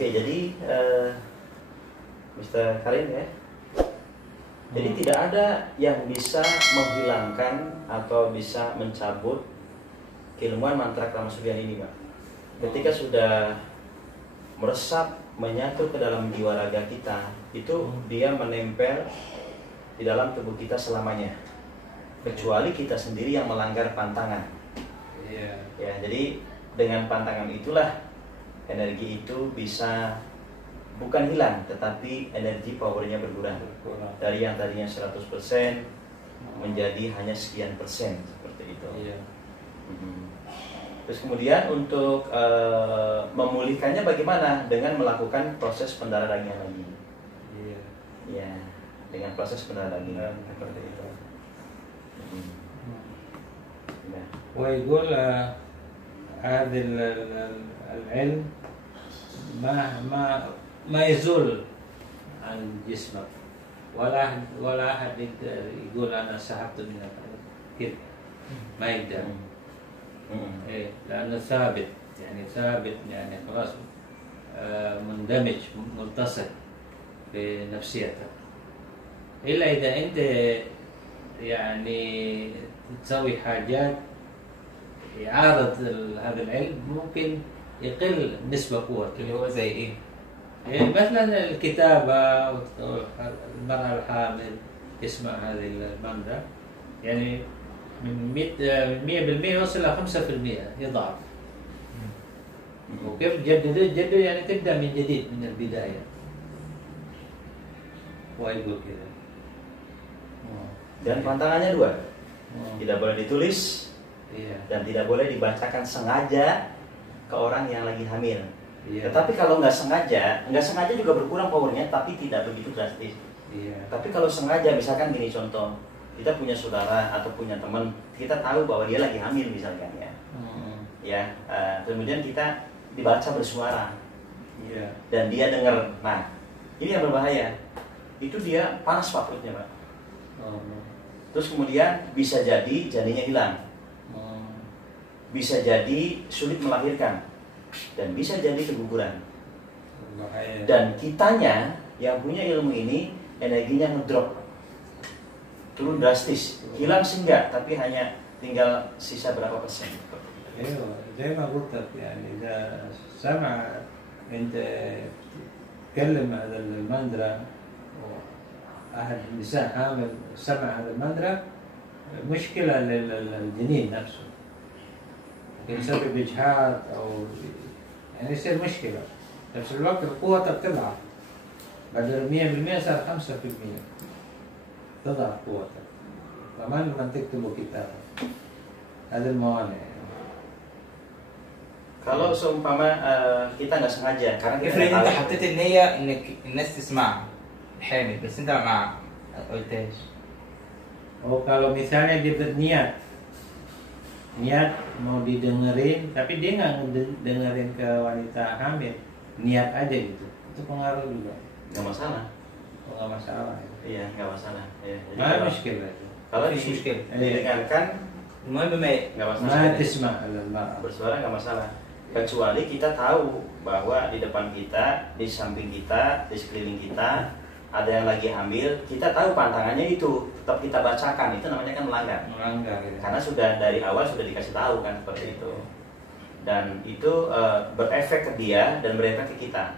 Oke, jadi Mr. Karim ya. Jadi tidak ada yang bisa menghilangkan atau bisa mencabut keilmuan mantra krama surya ini, Pak. Ketika sudah meresap, menyatu ke dalam jiwa raga kita, itu dia menempel di dalam tubuh kita selamanya. Kecuali kita sendiri yang melanggar pantangan. Iya. Ya, jadi dengan pantangan itulah energi itu bisa bukan hilang, tetapi energi powernya berkurang. Dari yang tadinya 100% menjadi hanya sekian persen, seperti itu. Iya. Terus kemudian untuk memulihkannya bagaimana? Dengan melakukan proses pendarahannya lagi. Iya. Ya, dengan proses pendarahannya seperti itu. Ya. ويقول هذا العلم ما يزول عن جسمك ولا أحد يقدر يقول أنا سحبت من كده ما يقدر. إيه لأنه ثابت يعني خلاص مندمج ملتصق بنفسيتك. إلا إذا أنت يعني تسوي حاجات يعارض هذا العلم ممكن يقل نسبة قوته. اللي هو زي ايه؟ يعني مثلا الكتابة، المرأة الحامل يسمع هذه المانترا يعني من 100% يوصل إلى 5% يضعف. وكيف جدد يعني تبدأ من جديد من البداية. ويقول كذا. Dan pantangannya dua, tidak boleh ditulis dan tidak boleh dibacakan sengaja ke orang yang lagi hamil. Tetapi kalau nggak sengaja juga berkurang powernya, tapi tidak begitu drastis. Tapi kalau sengaja, misalkan gini contoh, kita punya saudara atau punya teman, kita tahu bahwa dia lagi hamil misalkan ya, kemudian kita dibaca bersuara, dan dia dengar. Nah, ini yang berbahaya. Itu dia panas Pak perutnya, Pak. Terus kemudian bisa jadi janinnya hilang, bisa jadi sulit melahirkan, dan bisa jadi keguguran. Dan kitanya yang punya ilmu ini energinya ngedrop, turun drastis. Hilang sih enggak, tapi hanya tinggal sisa berapa persen. ايوه زي ما قلت لك يعني اذا سمع انت تكلم هذا المانترا، احد النساء حامل سمع هذا المانترا، مشكله للجنين نفسه، يسبب اجهاد او يعني يصير مشكله. نفس الوقت القوه بتضعف، بدل 100% صار 5%، تضعف قوتك. كمان لما تكتبوا كتاب هذا الموانع. Kalau seumpama kita nggak sengaja, karena kita افرض انت tahu. حطيت النية انك الناس تسمع حامل بس انت ما قلتهاش. Oh, kalau misalnya dia berniat mau didengerin, tapi dia nggak dengerin ke wanita hamil, niat aja gitu, itu pengaruh juga. Nggak masalah. Oh, nggak masalah. Iya, nggak masalah. Ya, jadi Nah, kalau- muskil itu. kalau مفيش مشكلة. didengarkan المهم ما nggak masalah. Nah, tisma al-mar'ah. Bersuara nggak masalah. Kecuali kita tahu bahwa di depan kita, di samping kita, di sekeliling kita ada yang lagi hamil, kita tahu pantangannya itu, tetap kita bacakan, itu namanya kan melanggar. Melanggar gitu. Karena sudah dari awal sudah dikasih tahu kan seperti itu. Dan itu berefek ke dia dan berefek ke kita.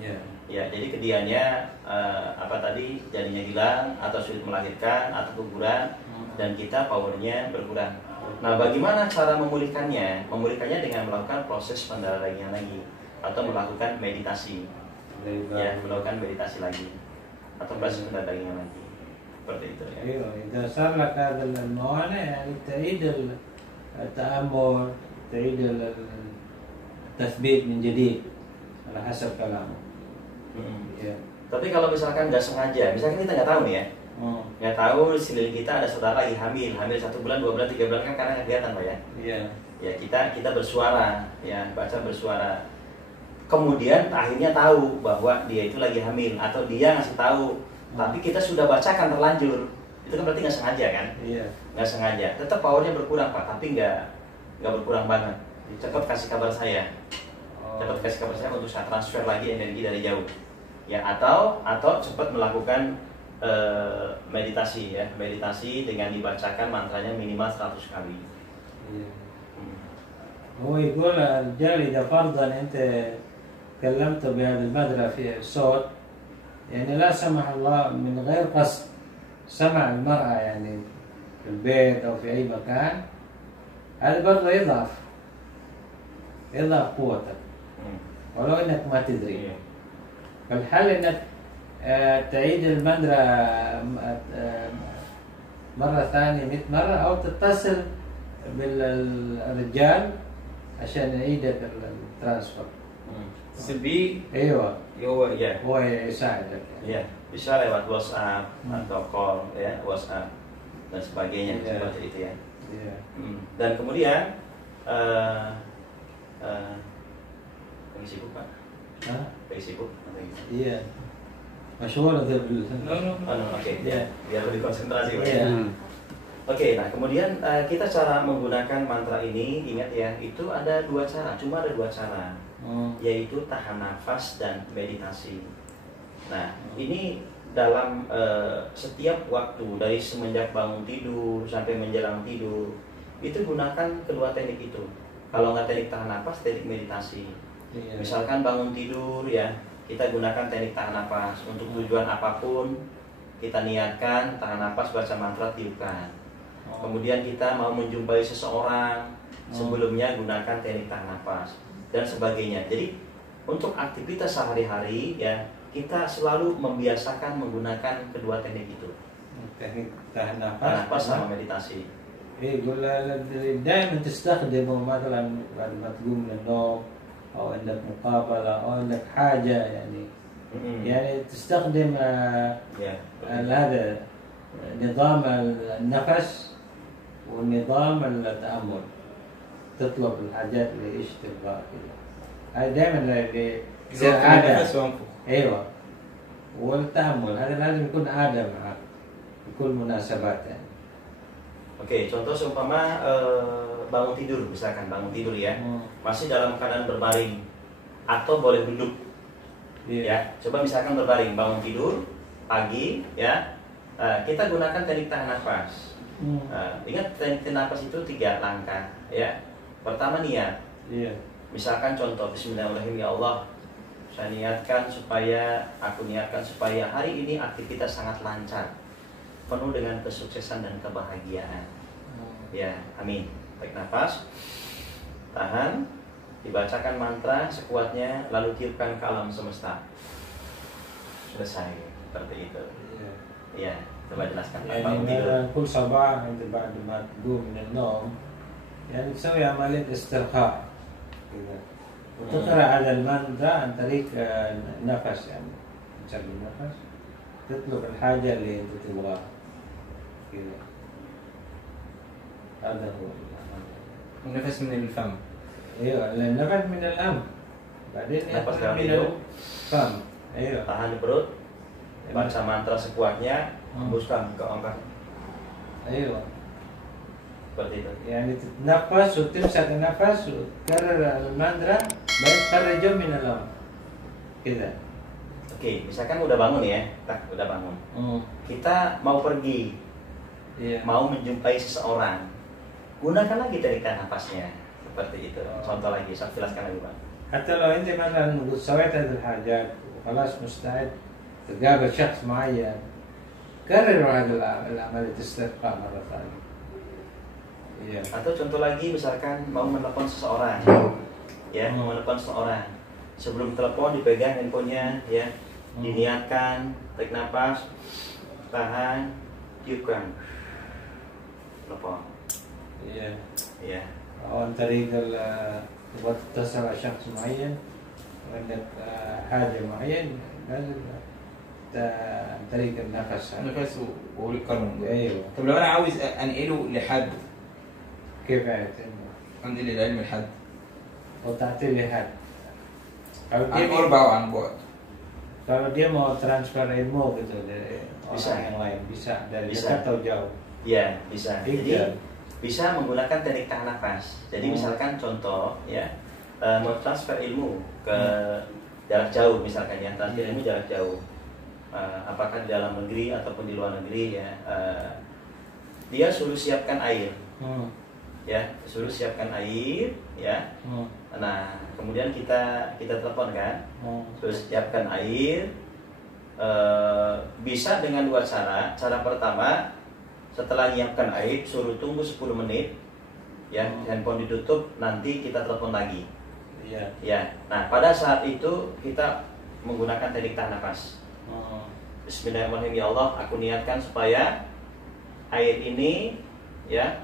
Iya. Ya, jadi ke dianya apa tadi, jadinya hilang atau sulit melahirkan atau keguguran, dan kita powernya berkurang. Nah, bagaimana cara memulihkannya? Memulihkannya dengan melakukan proses pendarahannya lagi atau melakukan meditasi. Ya, melakukan meditasi lagi atau proses pendarahannya lagi. Seperti itu ya. ايوه اذا صار لك هذا الموانع يعني تعيد التأمل، تعيد التثبيت من جديد على حسب كلامه. Iya. Tapi kalau misalkan nggak sengaja, misalkan kita nggak tahu nih ya, nggak tahu di sekeliling kita ada saudara lagi hamil 1 bulan, 2 bulan, 3 bulan kan karena nggak kelihatan Pak ya. Iya. Ya kita bersuara, ya baca bersuara. Kemudian akhirnya tahu bahwa dia itu lagi hamil atau dia ngasih tahu, tapi kita sudah bacakan terlanjur. Itu kan berarti nggak sengaja kan? Iya. Nggak sengaja. Tetap powernya berkurang Pak, tapi nggak berkurang banget. Cepat kasih kabar saya. dapat kasih kepercayaan untuk saya transfer lagi energi dari jauh. Ya, atau cepat melakukan meditasi ya, meditasi dengan dibacakan mantranya minimal 100 kali. هو يقول الرجال إذا فرضا أنت كلمته بهذا المدرة في الصوت يعني لا سمح الله من غير قصد سمع المرأة يعني في البيت أو في أي مكان هذا برضه يضعف قوتك ولو إنك ما تدري. فالحل إنك تعيد المندرة مرة ثانية 100 مرة أو تتصل بالرجال عشان يعيدك الترانسفر. سبي ايوه هو يساعدك ya, bisa lewat WhatsApp atau call ya, WhatsApp dan sebagainya seperti itu ya. Dan kemudian lagi sibuk Pak? Lagi sibuk? Iya. Masyhur itu. Oke, biar lebih konsentrasi Pak. Oke, nah kemudian kita cara menggunakan mantra ini, ingat ya, itu ada 2 cara, cuma ada 2 cara, yaitu tahan nafas dan meditasi. Nah, ini dalam setiap waktu, dari semenjak bangun tidur sampai menjelang tidur, itu gunakan kedua teknik itu. Kalau nggak teknik tahan nafas, teknik meditasi. Misalkan bangun tidur ya, kita gunakan teknik tahan nafas untuk tujuan apapun, kita niatkan tahan nafas, baca mantra, tiupkan. Kemudian kita mau menjumpai seseorang, sebelumnya gunakan teknik tahan nafas dan sebagainya. Jadi untuk aktivitas sehari-hari ya, kita selalu membiasakan menggunakan kedua teknik itu. Teknik tahan nafas sama meditasi. يقول دائما تستخدمه مثلا بعد ما تقوم من النوم او عندك مقابله او عندك حاجه يعني تستخدم هذا نظام النفس ونظام التأمل. تطلب الحاجات اللي ايش تبغى كذا. هذا دائما يصير عادة. ايوه. والتأمل هذا لازم يكون عادة معك بكل مناسبات يعني. Oke, contoh seumpama bangun tidur, misalkan bangun tidur ya, masih dalam keadaan berbaring atau boleh duduk. Ya, coba misalkan berbaring, bangun tidur pagi ya, kita gunakan teknik tahan nafas. Ingat teknik nafas itu 3 langkah ya. Pertama niat. Misalkan contoh bismillahirrahmanirrahim, ya Allah, aku niatkan supaya hari ini aktivitas sangat lancar, penuh dengan kesuksesan dan kebahagiaan. Ya, amin. Tarik nafas, tahan, dibacakan mantra sekuatnya, lalu tiupkan ke alam semesta. Selesai, seperti itu. Ya, coba jelaskan. يعني كل صباح انت بعد ما تقوم من النوم يعني تسوي عملية استرخاء كذا وتقرأ على المانترا عن طريق النفس يعني تسوي النفس تطلب الحاجة اللي انت تبغاها كذا. هذا هو النفس من الفم. ايوه النفس من الأنف بعدين nafas dalam من hidung, الفم. ايوه tahan di perut, baca mantra sekuatnya, hembuskan ke ombak. ايوه Seperti itu. يعني تتنفس وتمسك النفس وتكرر المانترا بعدين تخرجه من الأنف كذا. Oke, misalkan udah bangun ya, udah bangun. Kita mau pergi, mau menjumpai seseorang, gunakan lagi teknik nafasnya. Seperti itu. Contoh lagi, saya jelaskan lagi Pak. حتى لو انت مثلا سويت هذه الحاجات وخلاص مستعد تقابل شخص معين كرر هذه العملية استرخاء مرة ثانية. Atau contoh lagi, misalkan mau menelepon seseorang, ya, mau menelepon seseorang, sebelum telepon dipegang handphonenya, ya, diniatkan, tarik nafas, tahan, tiupkan, telepon. Ya. أو عن طريق تبغى تتصل على شخص معين وعندك حاجة معين لازم عن طريق النفس. النفس والقلم. أيوه. طب لو أنا عاوز أنقله لحد كيف عرفت؟ أنقل العلم لحد وتعطي لي حد عن قرب أو عن بعد. Kalau dia mau transfer ilmu gitu dari bisa orang yang lain, bisa dari bisa. dekat atau jauh. Ya, bisa. Jadi bisa menggunakan teknik tahan nafas. Jadi misalkan contoh ya, mau transfer ilmu ke jarak jauh misalkan ya, transfer ilmu jarak jauh, apakah di dalam negeri ataupun di luar negeri ya, dia suruh siapkan air, ya suruh siapkan air ya. Nah kemudian kita telepon kan, suruh siapkan air. Bisa dengan dua cara. Cara pertama, setelah nyiapkan air suruh tunggu 10 menit ya, handphone ditutup, nanti kita telepon lagi. Ya. Nah pada saat itu kita menggunakan teknik tahan nafas. Bismillahirrahmanirrahim. Ya Allah, aku niatkan supaya air ini ya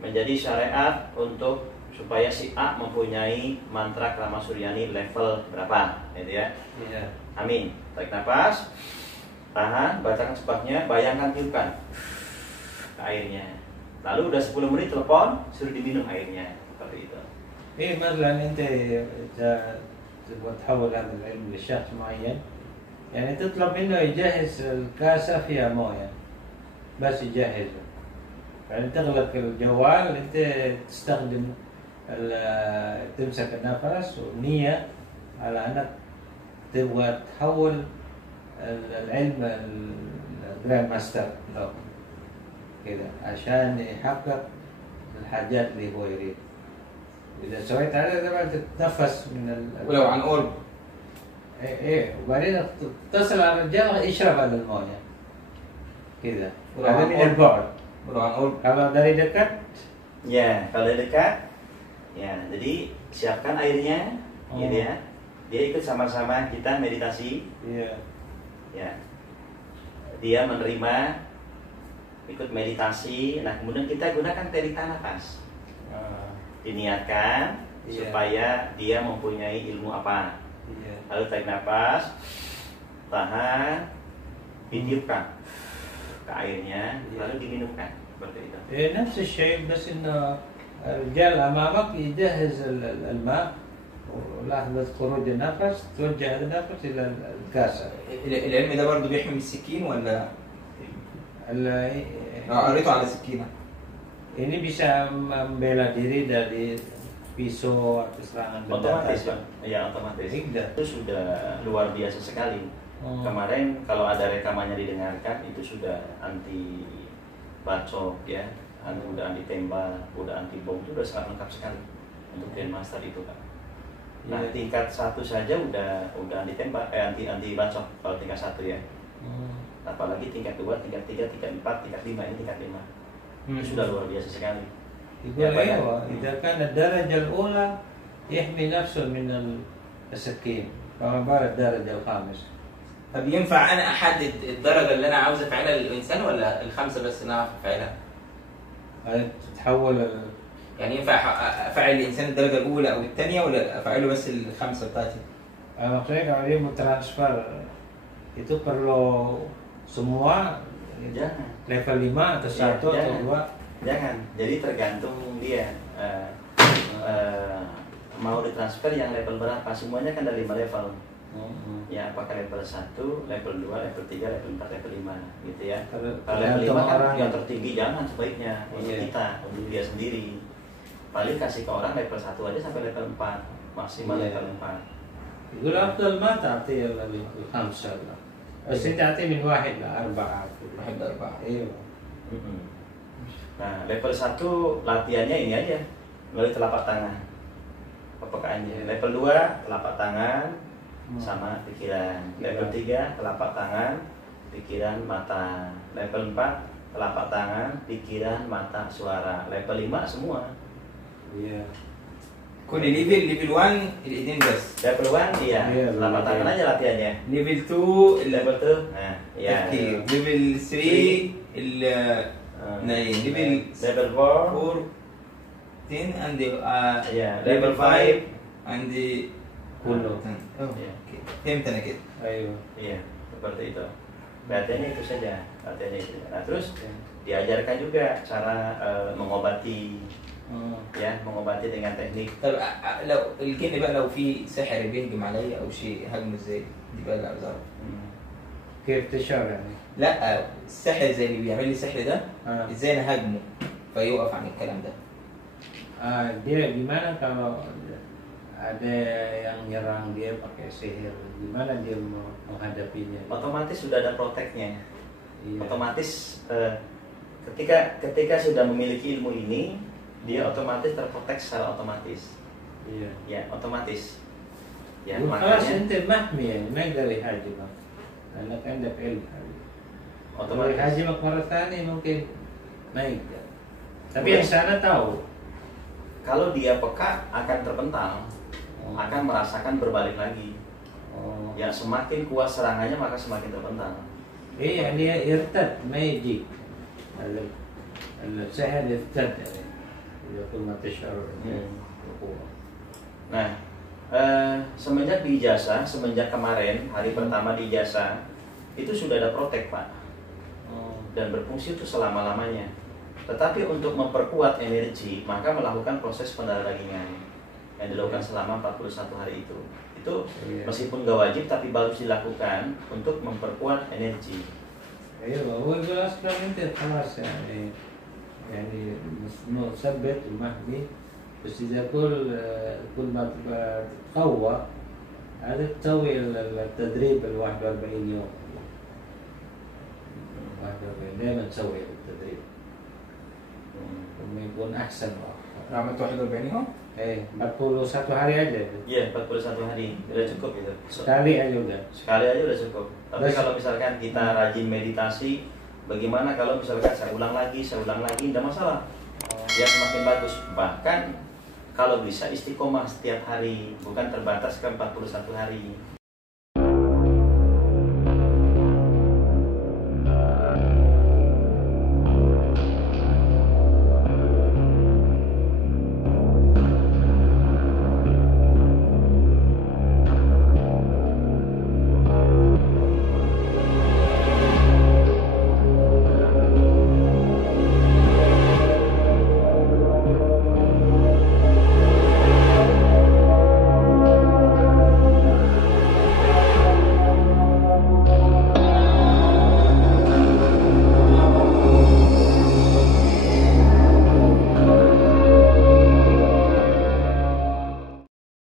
menjadi syariat untuk supaya si A mempunyai mantra Krama Suryani level berapa, gitu ya. Amin. Tarik nafas, tahan, bacakan sebabnya, bayangkan, tiupkan ke airnya. Lalu udah 10 menit telepon, suruh diminum airnya, seperti itu. مثلا انت اذا تبغى تحول هذا العلم لشخص معين، يعني تطلب منه يجهز الكاسه فيها مويه بس يجهزه، يعني تغلق الجوال، انت تستخدم تمسك النفس والنية على انك تبغى تحول العلم الجراند ماستر له كده عشان يحقق الحاجات اللي هو يريد. إذا سويت هذا طبعا تتنفس من ولو عن قرب. إيه وبعدين تتصل على الرجال يشرب هذا المويه كده. هذا من البعد. ولو عن قرب. Kalau dari dekat? Ya, kalau dari dekat, ya jadi siapkan airnya, gitu ya. Dia ikut sama-sama kita meditasi. Ya. Dia menerima, ikut meditasi. Nah kemudian kita gunakan teknik tahan nafas. Diniatkan supaya dia mempunyai ilmu apa. Lalu tarik nafas, tahan, ditiupkan ke airnya, lalu diminumkan seperti itu. نفس الشيء بس انه الرجال امامك يجهز الماء ولحظة خروج النفس توجه النفس الى الكاسة. العلم ده برضه بيحمي السكين ولا؟ قريته على سكينة. Ini bisa membela diri dari pisau atau serangan benda Otomatis tajam. Ya otomatis. Itu sudah luar biasa sekali. Kemarin kalau ada rekamannya didengarkan itu sudah anti bacok ya, udah anti tembak, udah anti bom, itu udah sangat lengkap sekali untuk Grandmaster itu kan. Nah tingkat 1 saja udah anti tembak, anti bacok kalau tingkat 1 ya. Apalagi tingkat 2, tingkat 3, tingkat 4, tingkat 5, ini tingkat 5. Itu sudah luar biasa sekali. يقول ايوه اذا كان الدرجه الاولى يحمي نفسه من السكين فما بال الدرجه الخامسه. طب ينفع انا احدد الدرجه اللي انا عاوز افعلها للانسان ولا ال5 بس انا اعرف افعلها؟ تتحول يعني ينفع افعل الانسان الدرجه الاولى او الثانيه ولا افعله بس ال5 بتاعتي؟ maksudnya kalau dia mau transfer itu perlu semua level 5 atau 1 atau 2? Jangan, jadi tergantung dia mau ditransfer yang level berapa. Semuanya kan dari 5 level. Ya, apakah level 1, level 2, level 3, level 4, level 5 gitu ya. Kalau level 5 kan yang tertinggi jangan sebaiknya untuk kita, untuk dia sendiri. Paling kasih ke orang level 1 aja sampai level 4, maksimal level 4. يقول أفضل ما تعطيه ال5 بس أنت تعطيه من 1 ل 4. 1 ل 4. أيوه. Nah, level 1 latihannya ini aja, melalui telapak tangan, pepekaannya. Level 2 telapak tangan sama pikiran. Level 3 telapak tangan, pikiran, mata. Level 4 telapak tangan, pikiran, mata, suara. Level 5 semua. Iya. كل ليفل 1 الايدين بس. Level 1 iya, telapak tangan aja latihannya. ليفل 2 level 2 nah iya. ليفل 3 ليفل 4 10 and level 5 and كله. فهمت انا كده. ايوه. Iya, seperti itu. Latihannya itu saja, latihannya itu. Nah, terus diajarkan juga cara mengobati. Ya, mengobati dengan teknik. طب لو الجن بقى لو في سحر بيهجم عليا او شيء هجمه ازاي؟ دي بقى اللي عاوز اعرف. كيف تشعر يعني؟ لا السحر زي اللي بيعمل لي السحر ده ازاي انا هاجمه فيوقف عن الكلام ده؟ dia gimana kalau ada yang nyerang dia pakai sihir, gimana dia mau menghadapinya? Otomatis sudah ada proteknya. Iya. Otomatis ketika sudah memiliki ilmu ini, dia otomatis terprotek secara otomatis. Iya. Ya, otomatis. Ya, خلاص makanya انت محمي يعني ما يقدر يهاجمك لانك عندك علم. otomatis. يهاجمك مرة ثانية ممكن ما يقدر. Tapi yang sana tahu. Kalau dia peka akan terpental, akan merasakan berbalik lagi. Ya, semakin kuat serangannya maka semakin terpental. إيه يعني يرتد ما يجي. السحر يرتد يعني إذا كل ما تشعر بقوة. Nah, semenjak di ijazah, semenjak kemarin hari pertama di ijazah itu sudah ada protek, Pak, dan berfungsi itu selama-lamanya. Tetapi untuk memperkuat energi maka melakukan proses pendaradagingan yang dilakukan selama 41 hari itu meskipun gak wajib tapi bagus dilakukan untuk memperkuat energi. ايوه هو يقول اصلا انت خلاص يعني مثبت ومهدي بس اذا كل ما تتقوى هذا تسوي التدريب ال 41 يوم 41 دائما تسوي التدريب ثم يكون احسن وافضل. عملت 41 يوم؟ ايه 41 hari aja. Iya, 41 hari udah cukup itu. Sekali aja udah. Sekali aja udah cukup. Tapi kalau misalkan kita rajin meditasi, bagaimana kalau misalkan saya ulang lagi, tidak masalah. Ya semakin bagus. Bahkan kalau bisa istiqomah setiap hari, bukan terbatas ke 41 hari.